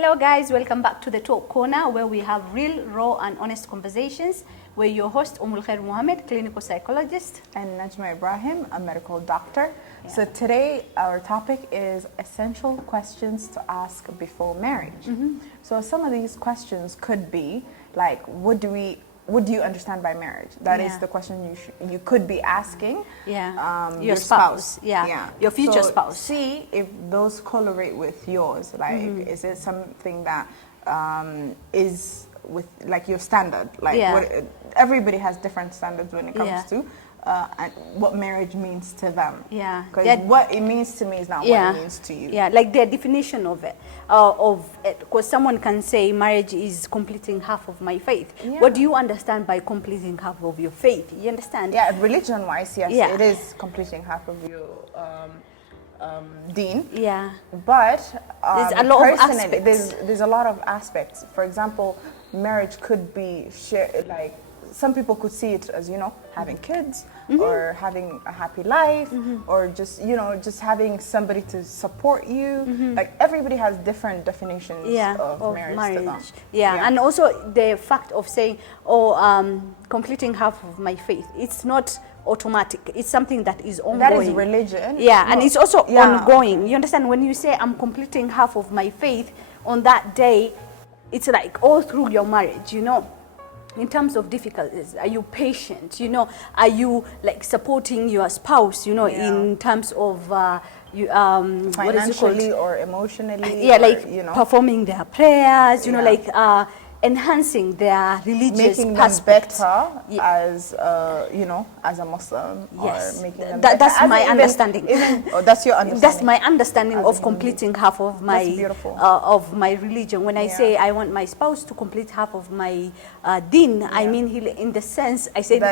Hello guys, welcome back to the Talk Corner where we have real, raw and honest conversations. We're your host, Khair Mohammed, clinical psychologist. And Najma Ibrahim, a medical doctor. Yeah. So today our topic is essential questions to ask before marriage. So some of these questions could be like, what do you understand by marriage? That is the question you could be asking. Your spouse. Your future spouse. See if those correlate with yours. Like, is it something that is with like your standard? Like, everybody has different standards when it comes to and what marriage means to them. Because what it means to me is not what it means to you. Like their definition of it. Because someone can say marriage is completing half of my faith. What do you understand by completing half of your faith? You understand? Yeah, religion-wise, yes, it is completing half of your deen. But there's a lot of aspects. There's a lot of aspects. For example, marriage could be shared, like some people could see it as, having kids or having a happy life or just, just having somebody to support you. Like everybody has different definitions of marriage to them. And also the fact of saying, completing half of my faith, it's not automatic. It's something that is ongoing. That is religion. And it's also ongoing. You understand? When you say I'm completing half of my faith on that day, it's like all through your marriage, in terms of difficulties, are you patient? Are you like supporting your spouse? In terms of financially or emotionally? Performing their prayers. Enhancing their religious making perspective. them better as as a Muslim, or making them that's my understanding. That's your understanding. That's my understanding of completing half of my religion. When I say I want my spouse to complete half of my deen, I mean in the sense I said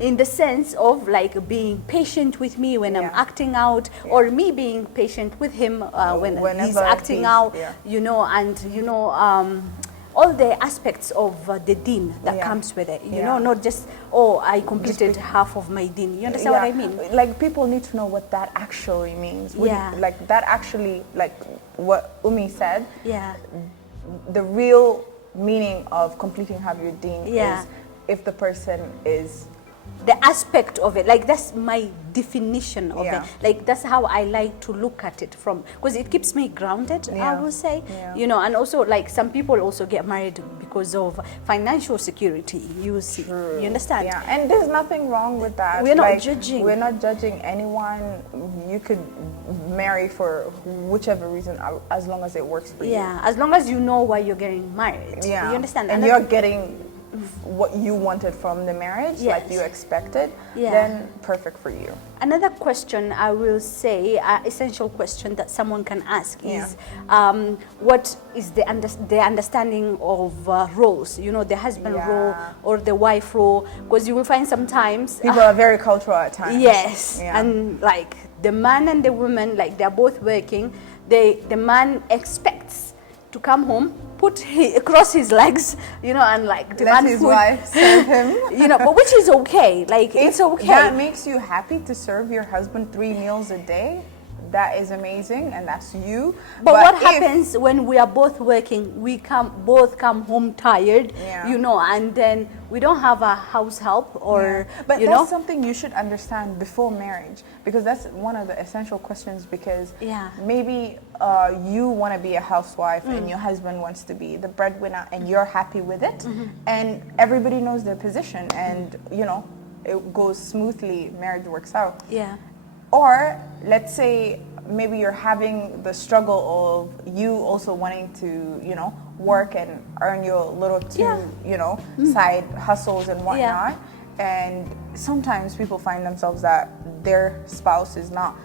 in the sense of like being patient with me when I'm acting out, or me being patient with him when he's acting out. All the aspects of the deen that comes with it, not just, I completed half of my deen. You understand what I mean? Like people need to know what that actually means. Like that actually, like what Umi said, the real meaning of completing half your deen is if the person is the aspect of it, like that's my definition of it. Like that's how I like to look at it from, because it keeps me grounded, I will say. And also like some people also get married because of financial security, you see. You understand? And there's nothing wrong with that. We're not judging. We're not judging anyone. You could marry for whichever reason, as long as it works for you. As long as you know why you're getting married. You understand? And you're getting what you wanted from the marriage, like you expected, then perfect for you. Another question I will say, essential question that someone can ask is, what is the understanding of roles? The husband role or the wife role? Because you will find sometimes people are very cultural at times. And like the man and the woman, like they're both working. The man expects to come home, cross his legs, and like demand his food. Wife serve him. But which is okay. Like it's okay. That makes you happy to serve your husband 3 meals a day. That is amazing, and that's you. But what happens when we are both working? We both come home tired, and then we don't have a house help or. But that's something you should understand before marriage, because that's one of the essential questions. Because maybe you want to be a housewife and your husband wants to be the breadwinner, and you're happy with it, and everybody knows their position, and it goes smoothly. Marriage works out. Or let's say maybe you're having the struggle of you also wanting to, work and earn your little side hustles and whatnot. And sometimes people find themselves that their spouse is not,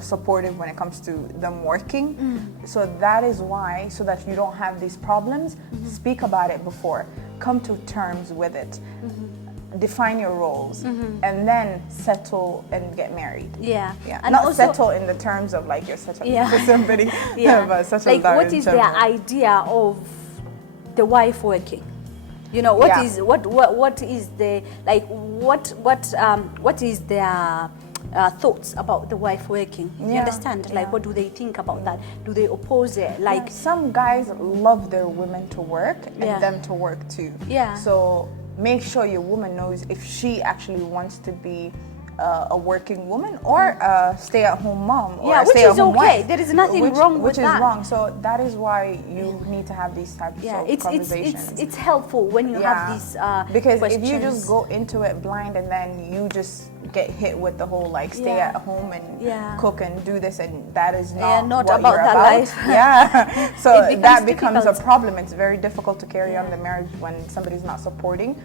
supportive when it comes to them working. So that is why, so that you don't have these problems, speak about it before. Come to terms with it. Define your roles and then settle and get married. And not also settle in the terms of like you're settling for somebody, but settle like what is the idea of the wife working? What is the like what is their thoughts about the wife working. You understand? Like, what do they think about that? Do they oppose it? Like, some guys love their women to work and them to work too. Yeah. So make sure your woman knows if she actually wants to be a working woman or a stay-at-home mom or a stay-at-home wife. Which is okay. There is nothing wrong with that. Which is wrong. So that is why you need to have these types of conversations. It's helpful when you have these because questions. if you just go into it blind and then you just get hit with the whole like stay at home and cook and do this, and that is not not what about you're that about. life. Yeah. So that becomes difficult. a problem. It's very difficult to carry on the marriage when somebody's not supporting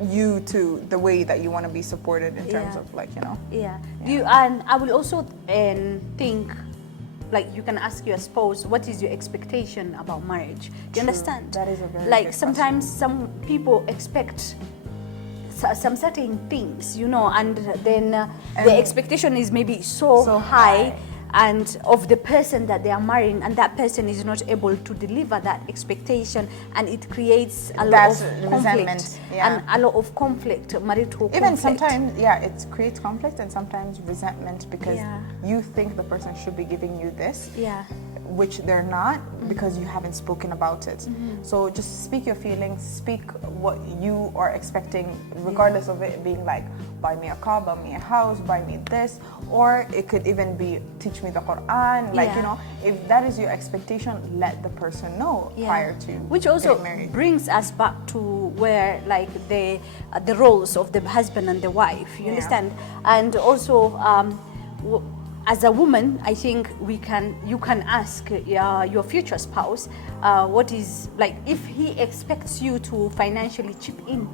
you to the way that you want to be supported in terms of like, you know. And I will also think, like, you can ask your spouse, what is your expectation about marriage? Do you understand? That is a very like big sometimes some people expect some certain things, you know, and then the expectation is maybe so high and of the person that they are marrying, and that person is not able to deliver that expectation, and it creates a lot of conflict and a lot of conflict, marital conflict. Even sometimes, it creates conflict and sometimes resentment because you think the person should be giving you this, which they're not, because you haven't spoken about it. So just speak your feelings, speak what you are expecting, regardless of it being like, buy me a car, buy me a house, buy me this, or it could even be teach me the Quran, like, you know, if that is your expectation, let the person know prior to which also getting married. Brings us back to where like the roles of the husband and the wife, you understand? And also as a woman, I think you can ask your future spouse what is, like, if he expects you to financially chip in.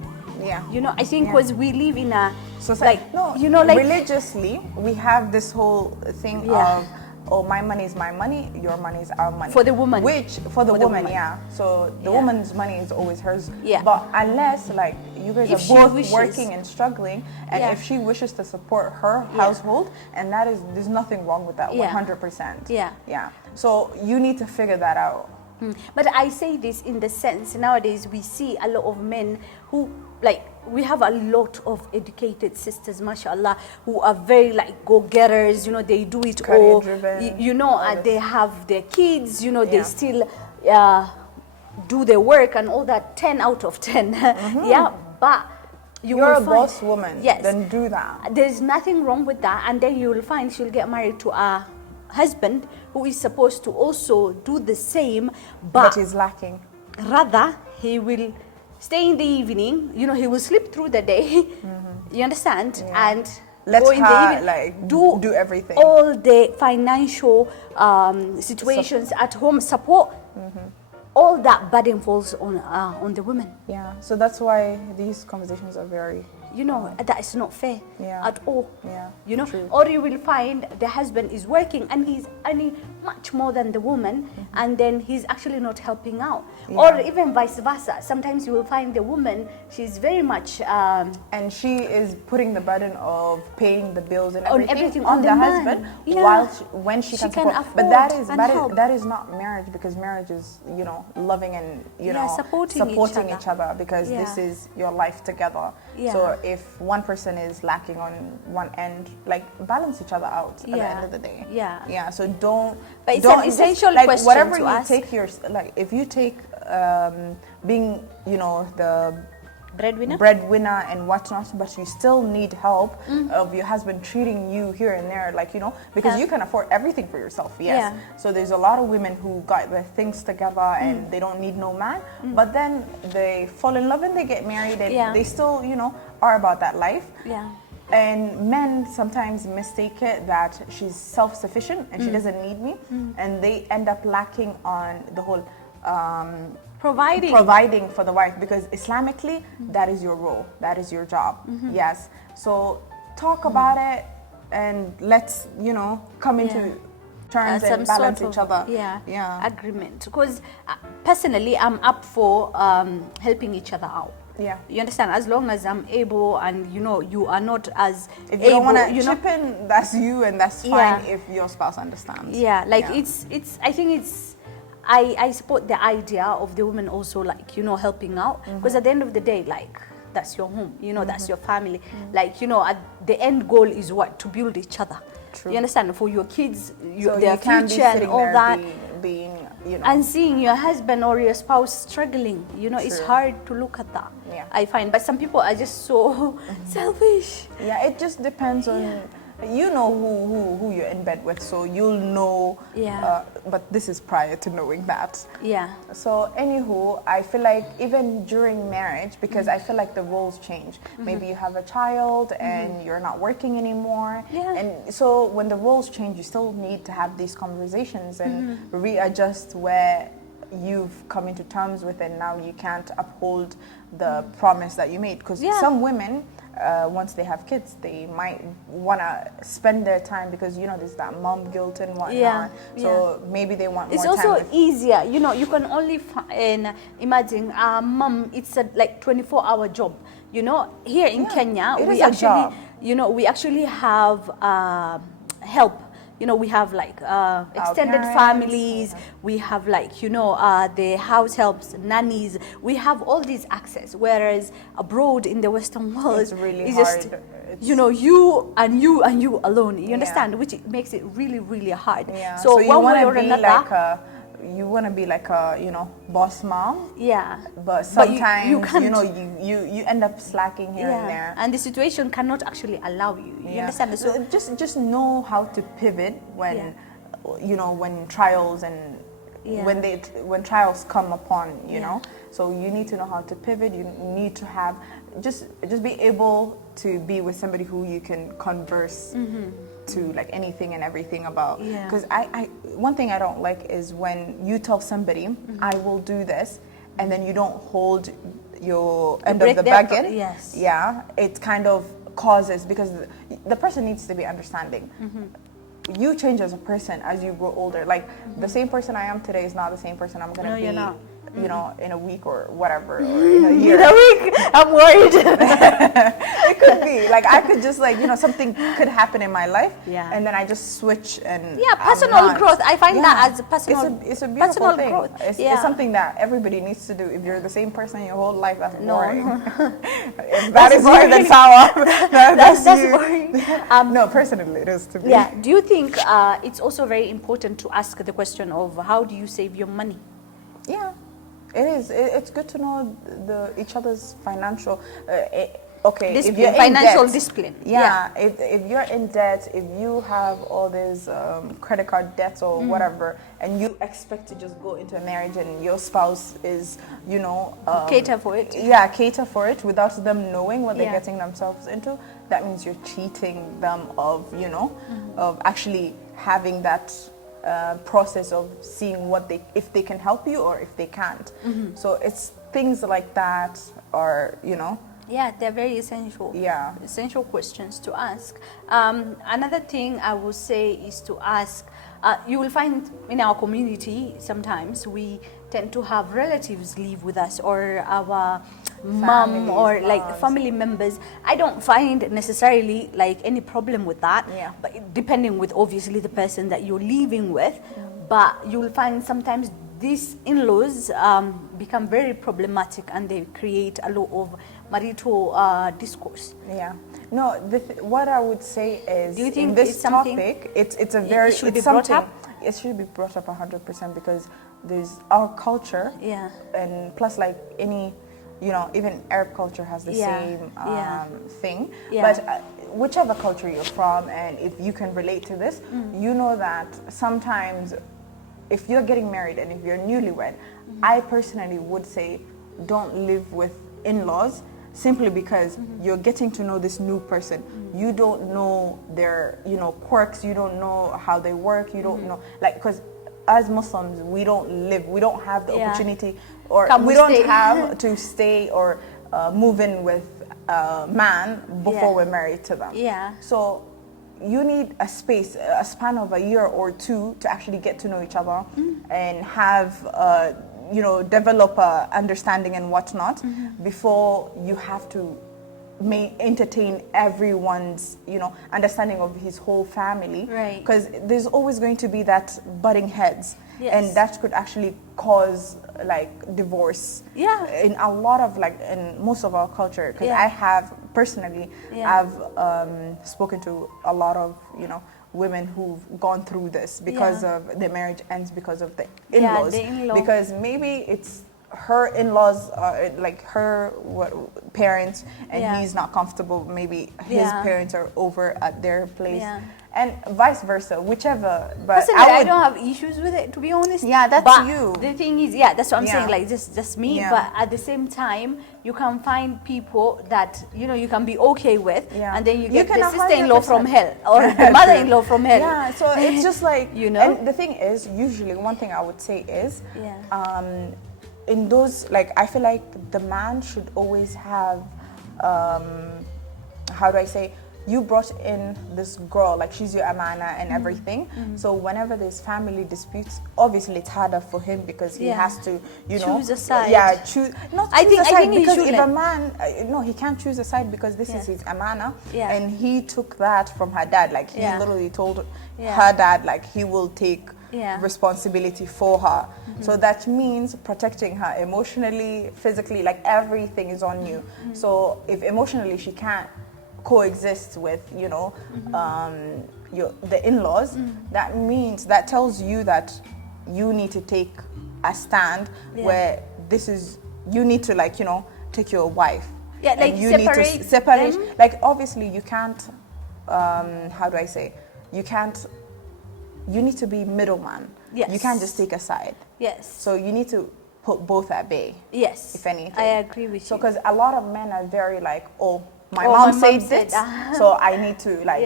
You know, I think because we live in a society, religiously we have this whole thing of, oh, my money is my money, your money is our money. For the woman. Which, for the woman, so the woman's money is always hers. But unless, like, you guys are both working and struggling, and if she wishes to support her household, and there's nothing wrong with that, 100%. So you need to figure that out. But I say this in the sense, nowadays we see a lot of men who, like, we have a lot of educated sisters, mashallah, who are very, like, go-getters, you know, they do it all, you know, and they have their kids, you know, they still do their work and all that, 10 out of 10. But you're a boss woman, then do that. There's nothing wrong with that, and then you will find she'll get married to a husband who is supposed to also do the same, but he's lacking. Rather, he will stay in the evening, you know, he will sleep through the day, you understand, and go in the evening, like, do everything, all the financial situations at home, support. All that burden falls on the woman. So that's why these conversations are very, you know, that is not fair at all. You know, true. Or you will find the husband is working and he's earning much more than the woman, and then he's actually not helping out. Or even vice versa. Sometimes you will find the woman, she's very much and she is putting the burden of paying the bills and everything on the husband, while when she can support. But that is not marriage, because marriage is, you know, loving and, you know, supporting each other, because this is your life together. So if one person is lacking on one end, like, balance each other out at the end of the day. So don't. But it's an essential question whatever to you ask. take like, if you take being, you know, the breadwinner and whatnot, but you still need help of your husband treating you here and there, like, you know, because you can afford everything for yourself. So there's a lot of women who got their things together and they don't need no man, but then they fall in love and they get married, and they still, you know, are about that life. And men sometimes mistake it that she's self-sufficient and she doesn't need me, and they end up lacking on the whole providing for the wife, because Islamically that is your role, that is your job. So talk about it, and let's, you know, come into terms and balance each other. Agreement. Because personally, I'm up for helping each other out. You understand? As long as I'm able, and, you know, you are not as if you don't want to chip in, that's you, and that's fine if your spouse understands. It's I think it's I support the idea of the woman also, like, you know, helping out, because at the end of the day, like, that's your home, you know, that's your family. Like, you know, the end goal is what? To build each other. True. You understand? For your kids, their future and all that. Being, you know. And seeing your husband or your spouse struggling, you know, it's hard to look at that. Yeah. I find. But some people are just so selfish. Yeah, it just depends on, you know who you're in bed with, so you'll know. Yeah. But this is prior to knowing that. Yeah. So anywho, I feel like even during marriage, because I feel like the roles change. Maybe you have a child and you're not working anymore. Yeah. And so when the roles change, you still need to have these conversations and readjust where you've come into terms with it. Now you can't uphold the promise that you made, because some women, once they have kids, they might want to spend their time, because, you know, there's that mom guilt and whatnot. So maybe they want it's more time. It's also easier, you know, you can only imagine mom, it's a like 24-hour job, you know. Here in Kenya, we actually, you know, we actually have help. You know, we have like extended families, we have like, you know, the house helps, nannies, we have all these access, whereas abroad in the Western world, it's really hard. Just, you know, you alone, you understand, which makes it really, really hard. So you want to be like you want to be like a, you know, boss mom. Yeah. But sometimes, you know, you end up slacking here and there. And the situation cannot actually allow you. You understand? So just know how to pivot when, you know, when trials and when trials come upon, you know. So you need to know how to pivot. You need to have just be able to be with somebody who you can converse to like anything and everything about. Because I one thing I don't like is when you tell somebody I will do this, and then you don't hold your end of the bargain. Yeah, it kind of causes, because the person needs to be understanding. You change as a person as you grow older. Like the same person I am today is not the same person I'm gonna be. You know, in a week or whatever, or in a year. In a week, I'm worried. It could be like I could just like, you know, something could happen in my life, and then I just switch and personal growth. I find that as a personal. It's a beautiful thing. Growth. It's something that everybody needs to do. If you're the same person your whole life, that's boring. If that is boring, then sour. That's boring. No, personally, it is to me. Yeah. Do you think it's also very important to ask the question of how do you save your money? Yeah. It is. It's good to know each other's financial. Discipline, financial discipline. Yeah. If you're in debt, if you have all these credit card debts or whatever, and you expect to just go into a marriage and your spouse is, you know, cater for it. Yeah, cater for it without them knowing what they're getting themselves into. That means you're cheating them of, you know, of actually having that. Process of seeing if they can help you or if they can't. So it's things like that are, you know. Yeah, they're very essential. Yeah. Essential questions to ask. Another thing I would say is to ask, you will find in our community sometimes we tend to have relatives live with us, or our mom or like family members. I don't find necessarily like any problem with that, but depending with obviously the person that you're living with, but you will find sometimes these in-laws become very problematic and they create a lot of marital discourse. Yeah. No, what I would say is, do you think in this topic, it's a very, it should be brought up? It should be brought up 100%, because there's our culture, and plus like any, you know, even Arab culture has the same thing. But whichever culture you're from, and if you can relate to this, you know that sometimes if you're getting married and if you're newlywed, I personally would say don't live with in-laws, simply because you're getting to know this new person. You don't know their, you know, quirks. You don't know how they work. You don't know, like, because as Muslims, we don't have the opportunity, or we don't have to stay or move in with a man before we're married to them. So you need a span of a year or two to actually get to know each other and have you know, develop a understanding and whatnot before you have to may entertain everyone's, you know, understanding of his whole family. Right. Because there's always going to be that butting heads. Yes. And that could actually cause like divorce. Yeah. In a lot of like, in most of our culture. Because I have personally, I've spoken to a lot of, you know, women who've gone through this because of their marriage ends because of the in-laws. The in-law. Because maybe it's her in-laws, like her parents, and he's not comfortable. Maybe his parents are over at their place, and vice versa, whichever. But personally, I don't have issues with it, to be honest. Yeah, that's but you. The thing is, that's what I'm saying. Like, just me. But at the same time, you can find people that, you know, you can be okay with, and then you get the sister-in-law from hell or the mother-in-law from hell. Yeah, so it's just like, you know. And the thing is, usually one thing I would say is, in those, like, I feel like the man should always have, how do I say, you brought in this girl, like she's your amana and everything. So whenever there's family disputes, obviously it's harder for him because he has to, you know, choose a side. Yeah, choose. Not I choose think a side, he because should. if a man, no, he can't choose a side because this is his amana, and he took that from her dad. Like he literally told her dad, like he will take responsibility for her. So that means protecting her emotionally, physically, like everything is on you. So if emotionally she can't coexist with, you know, the in-laws, that tells you that you need to take a stand where this is, you need to, like, you know, take your wife. Yeah, like you separate need to separate them. Like obviously you can't, how do I say, you can't, you need to be middleman. Yes. You can't just take a side. Yes. So you need to put both at bay. Yes. If anything. I agree with you. So because a lot of men are very like, my mom said this, so I need to, like,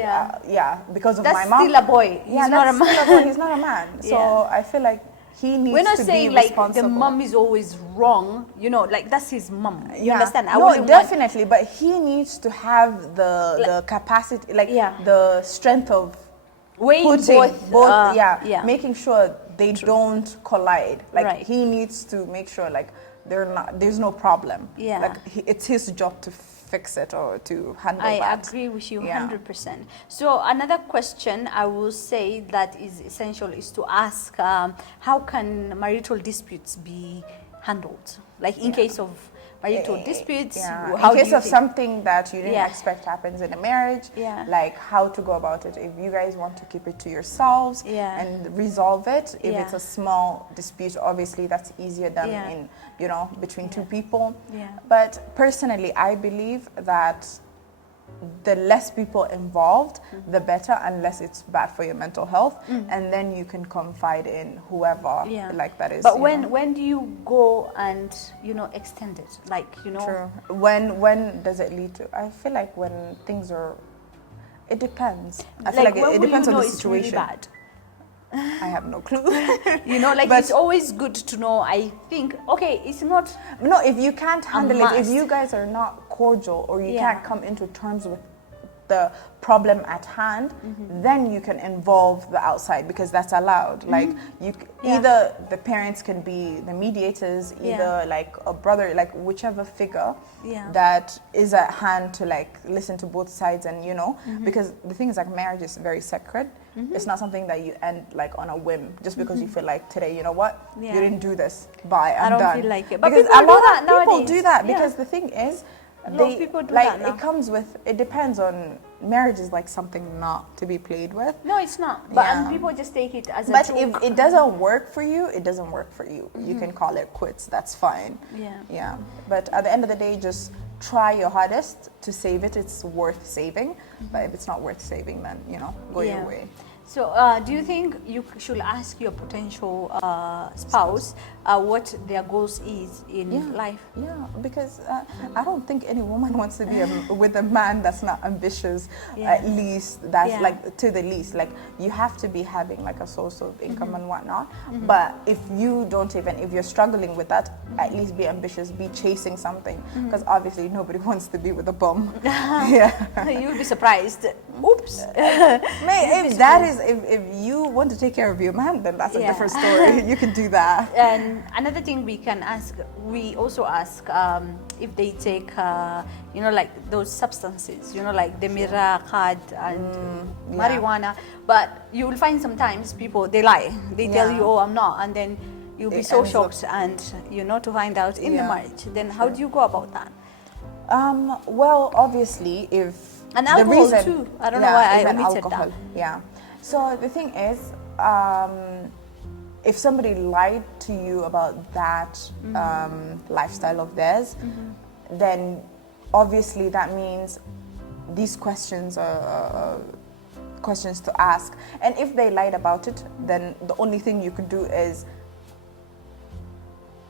because of my mom. That's still a boy. He's not a man. Still a boy. He's not a man. So I feel like he needs to be responsible. We're not saying like the mom is always wrong, you know, like that's his mom. You understand? No, definitely, but he needs to have the capacity, like the strength of putting both, making sure they don't collide. Like he needs to make sure like there's no problem. Yeah. Like it's his job to fix it or to handle that. I agree with you 100%. So another question I will say that is essential is to ask how can marital disputes be handled? Like in case of marital disputes, how in case of something that you didn't expect happens in a marriage, like how to go about it. If you guys want to keep it to yourselves and resolve it, if it's a small dispute, obviously that's easier done in, you know, between two people. But personally, I believe that the less people involved, the better, unless it's bad for your mental health, and then you can confide in whoever like that is. But when do you go and, you know, extend it? Like, you know. True. When does it lead to? I feel like when things are, it depends. I feel like it depends on the situation. It's really bad? I have no clue. You know, like, it's always good to know. I think, okay, it's not. No, if you can't handle it, if you guys are not cordial or you can't come into terms with the problem at hand, then you can involve the outside because that's allowed. Like you, either the parents can be the mediators, either like a brother, like whichever figure that is at hand to like listen to both sides, and you know, because the thing is like marriage is very sacred. It's not something that you end like on a whim just because you feel like today, you know what, you didn't do this, bye, I'm done. I don't feel like it. But because people a lot of nowadays. people do that because the thing is, people do like that now. it comes with, it depends on, marriage is like something not to be played with. No, it's not. But and people just take it as a But joke. if it doesn't work for you, it doesn't work for you. You can call it quits. That's fine. Yeah. But at the end of the day, just try your hardest to save it. It's worth saving. But if it's not worth saving, then, you know, go your way. So do you think you should ask your potential spouse what their goals is in life? Yeah, because I don't think any woman wants to be with a man that's not ambitious, at least. That's like to the least. Like you have to be having like a source of income and whatnot. But if you don't even, if you're struggling with that, at least be ambitious, be chasing something. Because obviously nobody wants to be with a bum. You'll be surprised. Oops. If that is, if you want to take care of your man, then that's a different story. You can do that. And another thing we can ask, we also ask if they take, like those substances, like the miraqat and marijuana. But you will find sometimes people, they lie. They tell you, oh, I'm not. And then you'll be so shocked and, to find out in the marriage. Then how do you go about that? Well, obviously, if and alcohol too. I don't know why I omitted alcohol. that. Yeah. So the thing is, if somebody lied to you about that lifestyle of theirs, then obviously that means these questions are questions to ask. And if they lied about it, then the only thing you could do is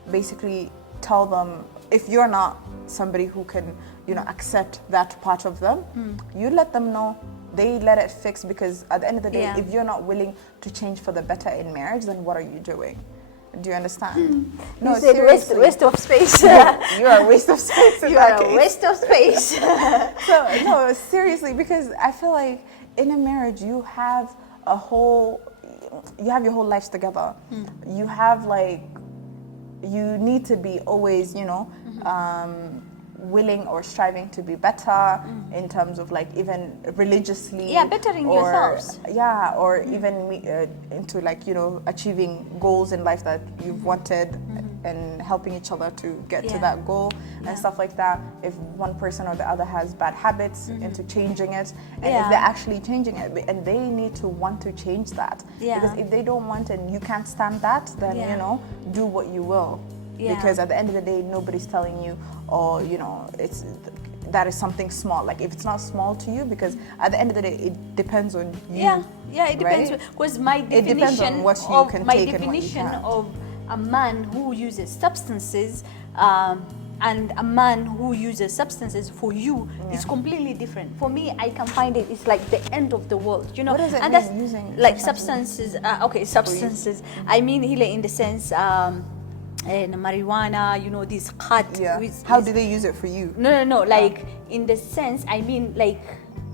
basically tell them, if you're not somebody who can, accept that part of them, you let them know, they let it fix, because at the end of the day, if you're not willing to change for the better in marriage, then what are you doing? Do you understand? No, seriously. Waste of space. You are a waste of space in that case. You are a waste of space. So, no, seriously, because I feel like in a marriage, you have your whole lives together. You have you need to be always, willing or striving to be better in terms of even religiously. Yeah, bettering yourselves. Yeah, or even into achieving goals in life that you've wanted and helping each other to get to that goal and stuff like that. If one person or the other has bad habits, into changing it, and if they're actually changing it, and they need to want to change that. Because if they don't want and you can't stand that, then do what you will. Because at the end of the day, nobody's telling you, that is something small. If it's not small to you, because at the end of the day, it depends on you. Yeah, it depends. Because my definition of a man who uses substances and a man who uses substances for you is completely different. For me, I can find it's like the end of the world, What does it and mean, that's using substances? Substances. I mean, in the sense. And marijuana, this cut. How do they use it for you? No. In the sense, I mean,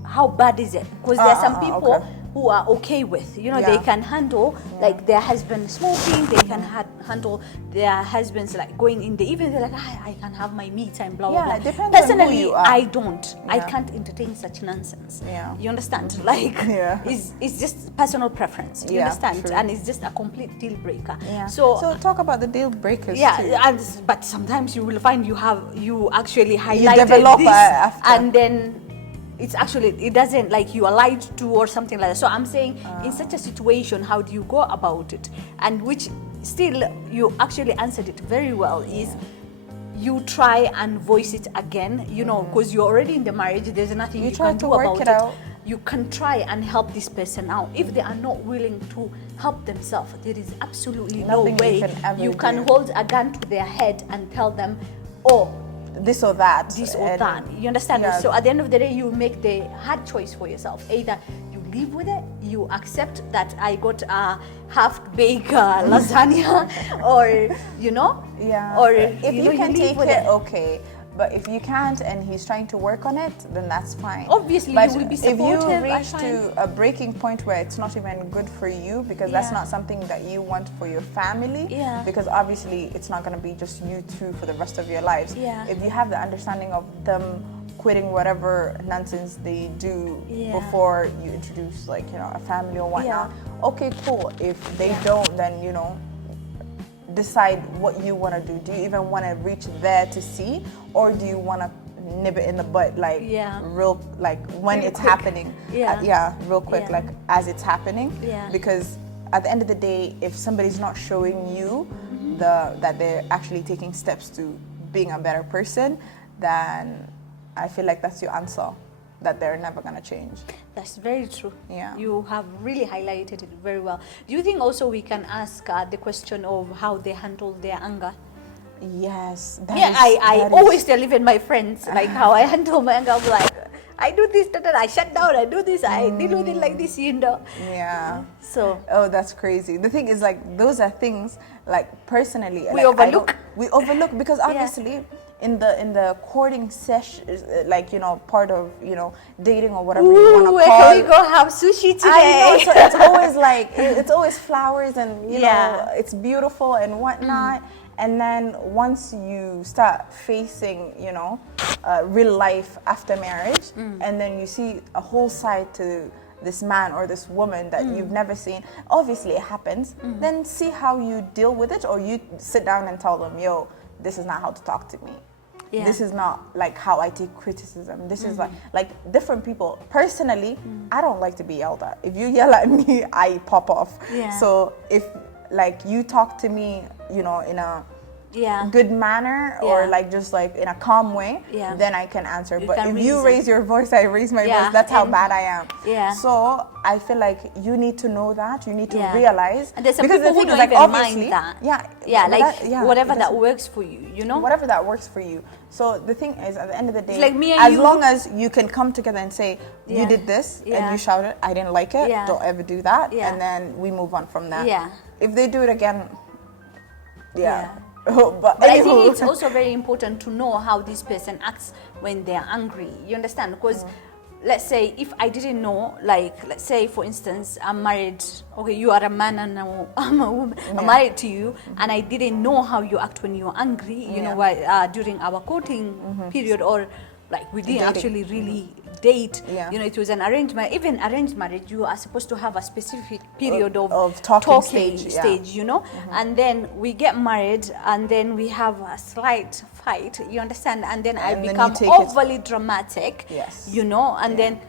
how bad is it? Because there are some people who are okay with, they can handle their husband smoking, they can handle their husbands going in the evening, they're I can have my me time, blah blah blah. Depends Personally, on who you are. I don't. I can't entertain such nonsense. You understand? It's just personal preference. You understand? True. And it's just a complete deal breaker. So talk about the deal breakers. Too. But sometimes you will find you actually highlighted develop this, after. and then it doesn't you are lied to or something like that. So I'm saying in such a situation, how do you go about it? And which still you actually answered it very well is you try and voice it again, because you're already in the marriage, there's nothing you can do about it. You can try and help this person out. If they are not willing to help themselves, there is absolutely no way you can hold a gun to their head and tell them, this or that. You understand? So at the end of the day, you make the hard choice for yourself. Either you live with it, you accept that I got a half-baked lasagna, or or if you can take it, okay. But if you can't and he's trying to work on it, then that's fine. Obviously, but you will be supportive. If you reach to a breaking point where it's not even good for you, because that's not something that you want for your family, because obviously it's not going to be just you two for the rest of your lives. If you have the understanding of them quitting whatever nonsense they do before you introduce a family or whatnot, okay, cool. If they don't, then decide what you want to do. Do you even want to reach there to see, or do you want to nib it in the butt real when really it's quick. Happening real quick as it's happening, because at the end of the day, if somebody's not showing you that they're actually taking steps to being a better person, then I feel like that's your answer, that they're never going to change. That's very true. Yeah. You have really highlighted it very well. Do you think also we can ask the question of how they handle their anger? Yes. I always tell even my friends how I handle my anger. I'm I do this, I shut down, I do this, I deal with it like this, Yeah. So. Oh, that's crazy. The thing is those are things personally. We overlook. We overlook because obviously in the courting session, like, you know, part of, you know, dating or whatever you want to where call. Can we go have sushi today? I know, so it's always like, it's always flowers and, you know, it's beautiful and whatnot. And then once you start facing, you know, real life after marriage, and then you see a whole side to this man or this woman that you've never seen, obviously it happens, then see how you deal with it, or you sit down and tell them, yo, this is not how to talk to me. Yeah. This is not like how I take criticism. This is like different people. Personally, I don't like to be yelled at. If you yell at me, I pop off. Yeah. So if like you talk to me, you know, in a good manner, or like just like in a calm way, then I can answer. But if you raise your voice, I raise my voice. That's how bad I am. Yeah. So I feel like you need to know that. You need to realize. And there's some people who don't even mind that. Whatever that works for you, you know? Whatever that works for you. So the thing is, at the end of the day, it's like me and as long as you can come together and say, you did this, and you shouted, I didn't like it, don't ever do that, and then we move on from that. Yeah. If they do it again, but I think it's also very important to know how this person acts when they're angry. You understand? Because let's say if I didn't know, like, let's say for instance, I'm married, okay, you are a man and I'm a woman, I'm married to you, and I didn't know how you act when you're angry, you know, during our courting period, or like we didn't actually really date, you know, it was an arranged marriage. Even arranged marriage, you are supposed to have a specific period of talking stage, you know, and then we get married and then we have a slight fight, you understand, and then I become overly dramatic, you know, and then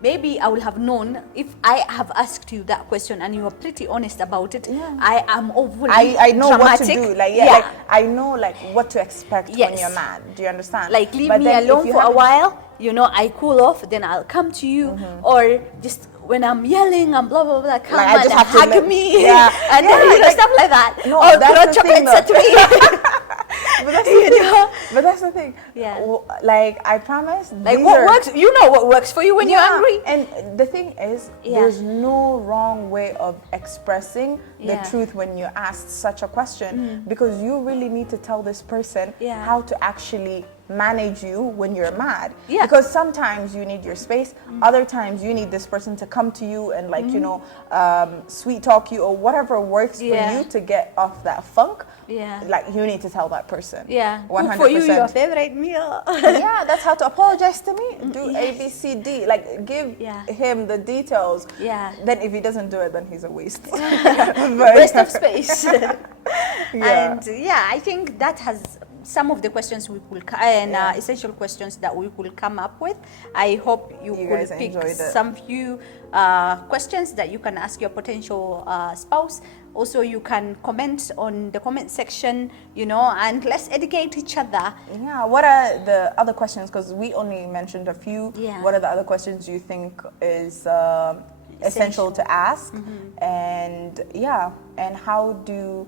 maybe I will have known if I have asked you that question and you are pretty honest about it. I am overly I know dramatic. What to do. Like, like, I know like what to expect when you're mad. Do you understand? Like, leave me alone for a while. You know, I cool off, then I'll come to you, or just when I'm yelling and blah blah blah, come like, and hug me, and then you know, stuff like that. No, or throw chocolates at me. But that's the thing. Yeah. Like, I promise. Like, what works? You know what works for you when you're angry. And the thing is, there's no wrong way of expressing the truth when you ask such a question, because you really need to tell this person how to actually manage you when you're mad. Because sometimes you need your space, other times you need this person to come to you and like, you know, sweet talk you or whatever works for you to get off that funk. Like, you need to tell that person. 100%. For you, your favorite meal. That's how to apologize to me. Do A, B, C, D. Like, give him the details. Then if he doesn't do it, then he's a waste. Waste of space. And I think that has some of the questions we could essential questions that we could come up with. I hope you could pick some few questions that you can ask your potential spouse. Also, you can comment on the comment section, you know, and let's educate each other. What are the other questions? Because we only mentioned a few. What are the other questions you think is essential to ask? And and how do,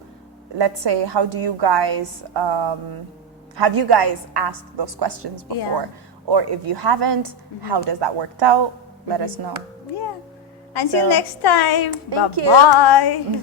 let's say, how do you guys, have you guys asked those questions before? Or if you haven't, how does that work out? Let us know. Until next time. Bye-bye.